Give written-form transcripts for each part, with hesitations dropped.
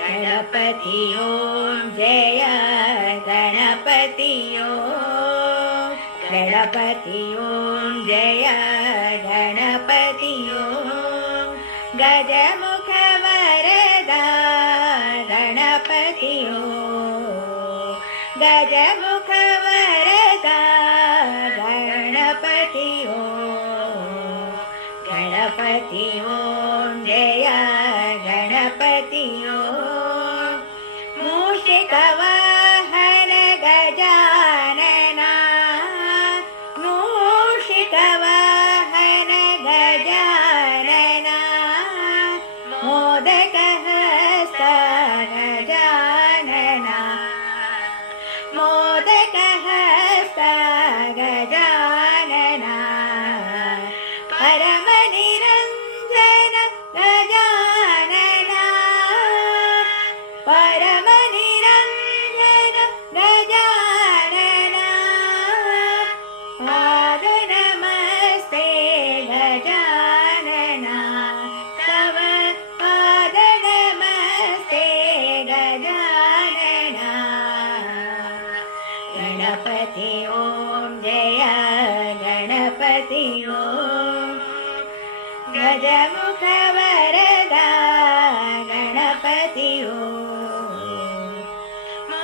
गणपति ओम जय गणपति ओम गणपति ओम जय गणपति ओम गजमुख वरदा गणपति ओम गजमुख वरदा गणपति ओम गणपति ओम जय गणपति ओम मूषिकवाहन गजानना मूषिकवाहन गजानना मोदकहस्त गजानना मोदकहस्त गजानना परमनिरञ्जन गजानना परमनिरञ्जन गजानना पादनमस्ते गजानना तव पादनमस्ते गजानना गणपति ओम जय गणपति ओम गजमुख वरदा गणपति ओम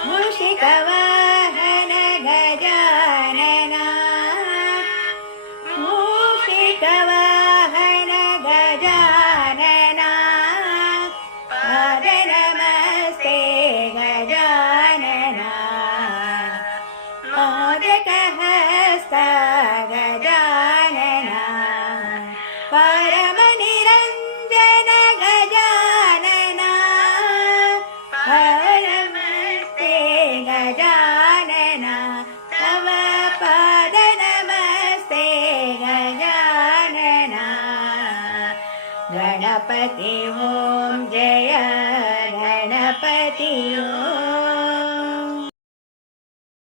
मूषिकवाहन गजानना मूषिकवाहन गजानना पादनमस्ते गजानना मोदकहस्त गजानना परमनिरञ्जन गजानना परमस्ते गजानना तव पादनमस्ते गजानना गणपति ओम जय गणपति ओम